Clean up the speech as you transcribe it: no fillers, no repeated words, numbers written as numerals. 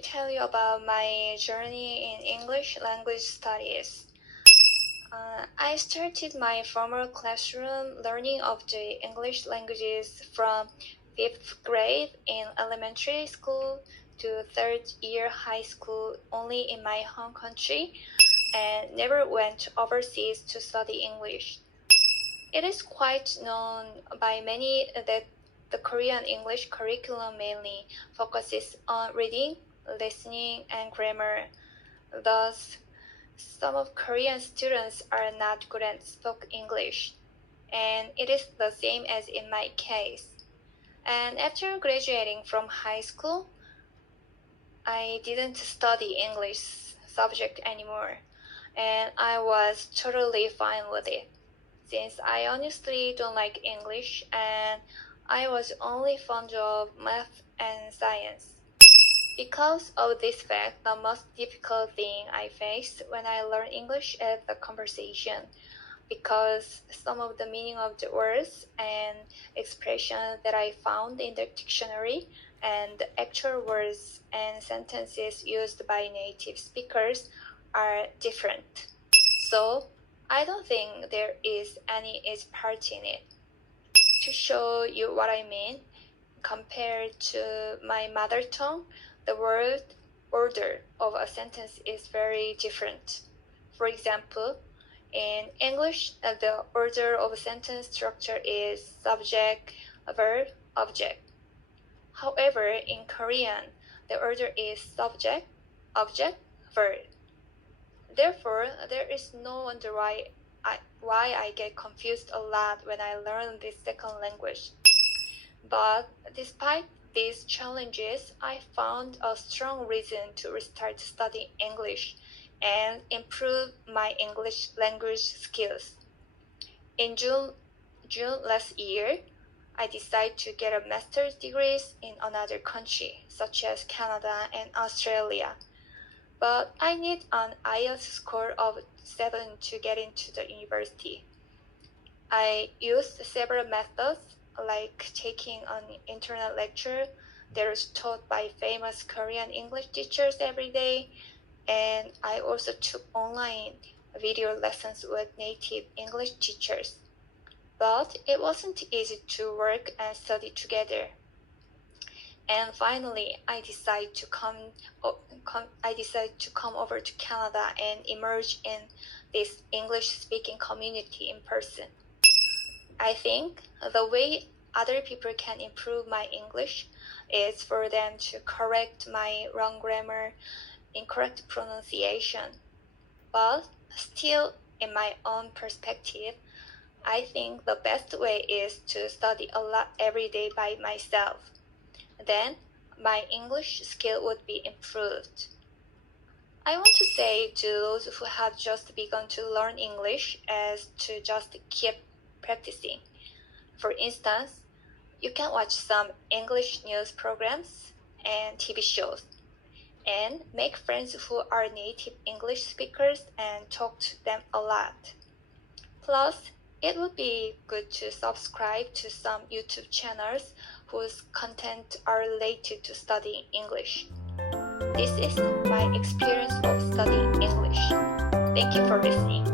me tell you about my journey in English language studies. I started my formal classroom learning of the English languages from 5th grade in elementary school to 3rd year high school only in my home country and never went overseas to study English. It is quite known by many that the Korean English curriculum mainly focuses on reading, listening, and grammar. Thus, some of Korean students are not good at spoken English, and it is the same as in my case. And after graduating from high school, I didn't study English subject anymore, and I was totally fine with it, since I honestly don't like English and I was only fond of math and science. Because of this fact, the most difficult thing I faced when I learned English is the conversation, because some of the meaning of the words and expressions that I found in the dictionary and the actual words and sentences used by native speakers are different. So, I don't think there is any easy part in it. To show you what I mean, compared to my mother tongue, the word order of a sentence is very different. For example, in English, the order of a sentence structure is subject, verb, object. However, in Korean, the order is subject, object, verb. Therefore, there is no wonder why I get confused a lot when I learn this second language. But despite these challenges, I found a strong reason to restart studying English and improve my English language skills. In June last year, I decided to get a master's degree in another country, such as Canada and Australia. But I need an IELTS score of 7 to get into the university. I used several methods, like taking an internet lecture that is taught by famous Korean English teachers every day, and I also took online video lessons with native English teachers. But it wasn't easy to work and study together. And finally, I decided to come over to Canada and emerge in this English-speaking community in person. I think the way other people can improve my English is for them to correct my wrong grammar, incorrect pronunciation. But still, in my own perspective, I think the best way is to study a lot every day by myself. Then, my English skill would be improved. I want to say to those who have just begun to learn English is to just keep practicing. For instance, you can watch some English news programs and TV shows, and make friends who are native English speakers and talk to them a lot. Plus, it would be good to subscribe to some YouTube channels whose content are related to studying English. This is my experience of studying English. Thank you for listening.